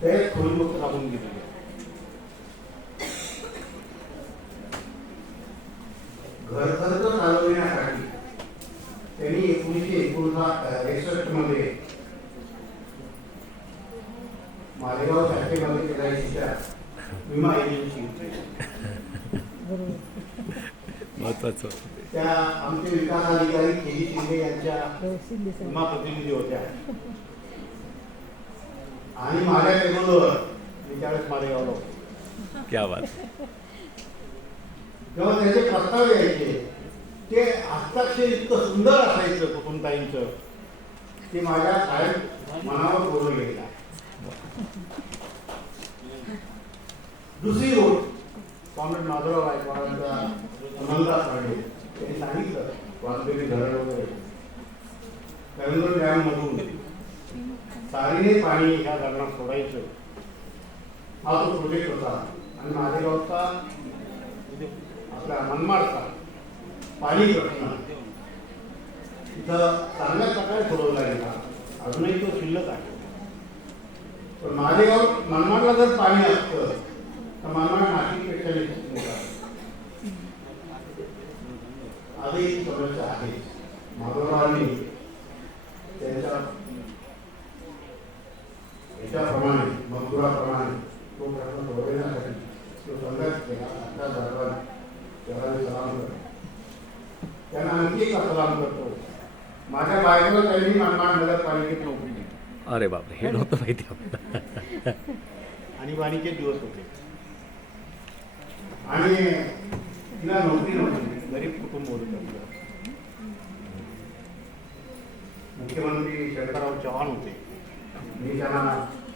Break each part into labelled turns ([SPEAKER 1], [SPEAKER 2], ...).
[SPEAKER 1] ते खोलीमुक्त लागून गेलेले घर खर्च चालवण्यासाठी त्यांनी एकोणीसशे एकोणसाठ एकसष्टमध्ये मालेगाव शाखेमध्ये केलायच्या विमा एजन्सी होती.
[SPEAKER 2] महत्वाचं
[SPEAKER 1] त्या आमचे विकास अधिकारी के जी शिंदे यांच्या विमा प्रतिनिधी होत्या आणि माझ्या टेबलवर मी त्यावेळेस मालेगावला होतो
[SPEAKER 2] क्या बात.
[SPEAKER 1] तेव्हा त्याचे प्रस्ताव यायचे ते हस्ताक्षर इतकं सुंदर असायचं कुटुंबताईंचं ते माझ्या साहेब मनावर बोलून गेला दुसरी गोष्ट कॉम्रेड माधवराव गायकवाडांचा अनंता पाडे त्यांनी सांगितलं वासुदेवी धरण वगैरे. कलिंगड डॅम मधून तारीने पाणी ह्या धरणात सोडायचं. हा तो प्रोजेक्ट होता. आणि मालेगावचा आपल्या मनमाडचा पाणी प्रश्न. तिथं चांगल्या प्रकारे सोडवला गेला. अजूनही तो शिल्लक आहे. पण मालेगाव मनमाडला जर पाणी असतं तर मनमाड नाशिकपेक्षा निश्चित मोठा आहे. आजही ही समस्या आहे माधवरावांनी त्यांच्या याच्याप्रमाणे मजकुराप्रमाणे तो प्रश्न सोडवण्यासाठी तो संघर्ष केला आता दरबार त्याला मी सलाम करतो त्यांना आणखी एक सलाम करतो माझ्या बायकोला त्यांनी मनमाड नगरपालिकेत नोकरी दिली
[SPEAKER 2] अरे बापरे हे नव्हतं माहिती आपल्याला.
[SPEAKER 1] आणि वाणीचे दिवस होते. आणि तिला नोकरी नव्हती. गरीब कुटुंब होतं. मुख्यमंत्री शंकरराव चव्हाण होते. मी त्यांना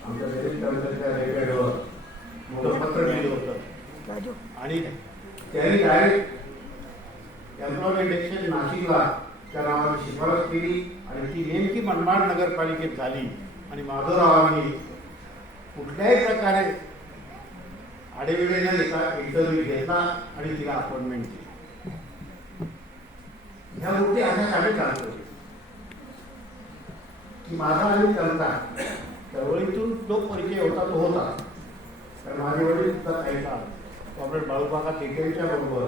[SPEAKER 1] आमच्या गरीब कर्मचाऱ्याच्या रेल्वेवर पत्र लिहिलं होतं. आणि त्यांनी डायरेक्ट एम्प्लॉयमेंट एक्सचेंज नाशिकला त्या नावाची शिफारस केली आणि ती नेमकी मनमाड नगरपालिकेत झाली. आणि माधवरावांनी कुठल्याही प्रकारे आडेवेळे न देता इंटरव्ह्यू घेतला आणि तिला अपॉइंटमेंट दिली ह्या गोष्टी अशासाठी चालतो की माझा आणि त्यांचा चळवळीतून जो परिचय होता तो होता. कारण माझे वडील सुद्धा ऐका कॉम्रेड बाळूबागा टेकेच्या बरोबर.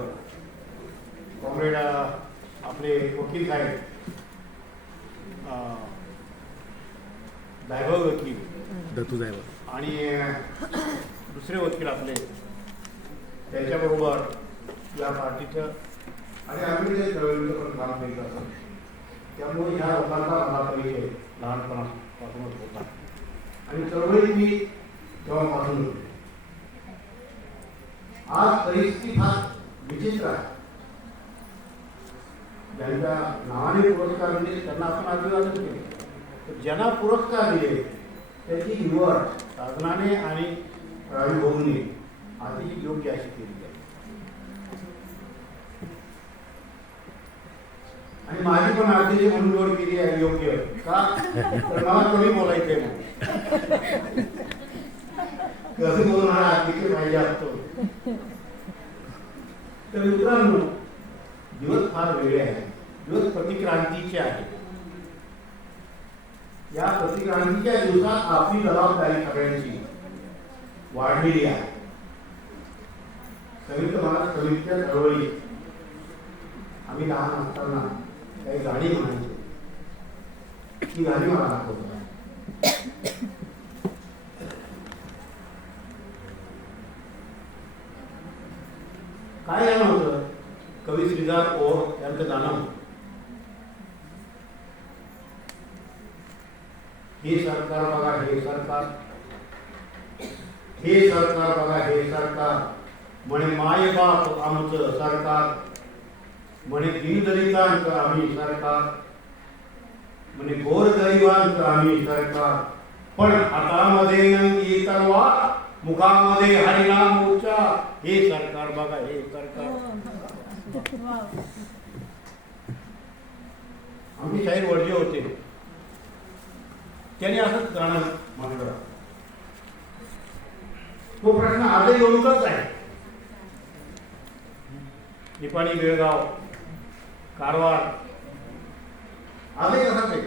[SPEAKER 1] कॉम्रेड आपले वकील साहेब अं, वैभव वकील.
[SPEAKER 2] दत्तू जायवर
[SPEAKER 1] आणि दुसरे वकील आपले. त्यांच्याबरोबर या पार्टीचं. आणि आम्ही ते चळवळीचं पण काम करीत असतो त्यामुळे ह्या लोकांचा मला परिचय लहानपणापासूनच होता. आणि चळवळीत मी तेव्हापासून होते आज परिस्थिती फार विचित्र आहे. ज्यांच्या नावाने पुरस्कार दिले त्यांना आपण अभिवादन केले ज्यांना पुरस्कार दिले त्याची निवड साधनाने आणि राजभवने आधी योग्य अशी केली आहे आणि माझी पण आधी म्हणून निवड केली आहे योग्य. का? तर मला कमी बोलायचंय मग कसं बोलून हा अतिशय पाहिजे असतो तर मित्रांनो दिवस फार वेगळे आहेत. दिवस प्रतिक्रांतीचे आहेत. या प्रतिक्रांतीच्या दिवसात आपली जबाबदारी सगळ्यांची वाढलेली आहे. संयुक्त महाराष्ट्र समितीच्या चळवळी आम्ही लहान असताना काही गाणी म्हणायचो. ती गाणी मला आठवतात काय गाणं होतं कवी श्रीधर ओर यांचं गाणं होतं. हे सरकार बघा हे सरकार. हे सरकार बघा हे सरकार. म्हणे माय बाप आमचं सरकार. म्हणे दीनदलितांचं आम्ही सरकार. म्हणे गोरगरिबांचं आम्ही सरकार. पण हातामध्ये नंगी तलवार मुखामध्ये हरिला मोर्चा हे सरकार बघा हे सरकार. आमचे शाहीर वडजे होते. त्यांनी असंच गाणं मात्र तो प्रश्न आजही येऊनच आहे. निपाणी बेळगाव कारवार. आजही असाच आहे.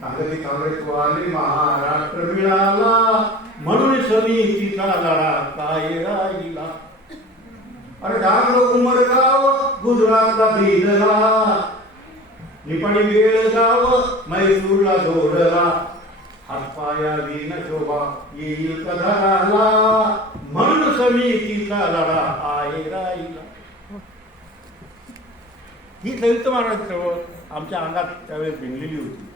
[SPEAKER 1] सांगली काँग्रेसवाले महाराष्ट्र मिळाला म्हणून समितीचा लढा काय राहिला. अरे डांग उमरगाव गुजरातला भिजला निपणी वेळ जाव मैसूरला जोडला. हातपाया विन शोभा येईल कधाला म्हणून समितीचा लढा आहे राहिला. ही संयुक्त महाराष्ट्र चळवळ आमच्या अंगात त्यावेळेस भिनलेली होती.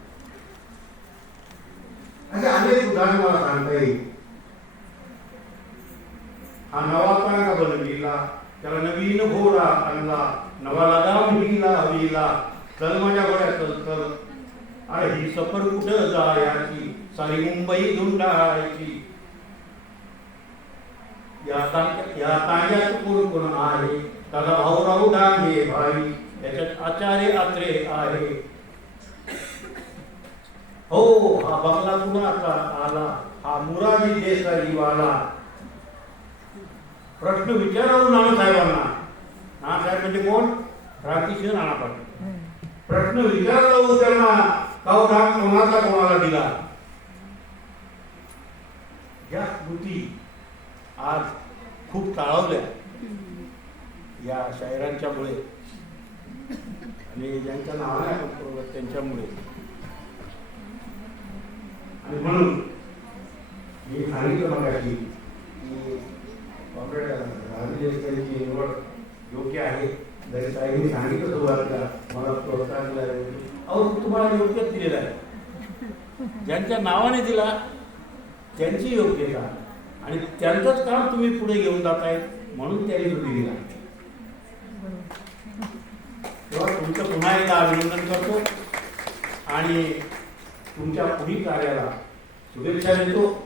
[SPEAKER 1] असे अनेक उदाहरण मला सांगता येईल. हा नवा पांगा बनविला त्याला नवीन घोडा आणला नवा लगाम हिला हवीला. चल माझ्या घोड्या चल चल अरे ही सफर कुठं जायची? सारी मुंबई धुंडायची. या तांग- कोण कोण आहे? त्याला भाऊराव डांगे भाई. याच्यात आचार्य आत्रे आहे. हो हा बंगला कुणाचा आला? हा मुराजी देसाई वाला प्रश्न विचारावं नानासाहेबांना. नानासाहेब म्हणजे कोण? क्रांतिशील नाना पाटील प्रश्न विचारला हो त्यांना काव राग कोणाचा कोणाला दिला? या स्मृती आज खूप टाळवल्या या शायरांच्यामुळे. आणि ज्यांच्या नावाने आपण त्यांच्यामुळे. आणि म्हणून मी सांगितलं मगाशी की कॉम्रेड गांधी निवड योग्य आहे. जरी साहेबांनी सांगितलं सुरुवातीला मला प्रोत्साहन दिलं अहो तुम्हाला योग्यच दिलेलं आहे. ज्यांच्या नावाने दिला त्यांची योग्यता. आणि त्यांचंच काम तुम्ही पुढे घेऊन जाताय म्हणून त्यांनी तुम्ही दिला तेव्हा तुमचं पुन्हा एकदा अभिनंदन करतो. आणि तुमच्या पुढील कार्याला शुभेच्छा देतो.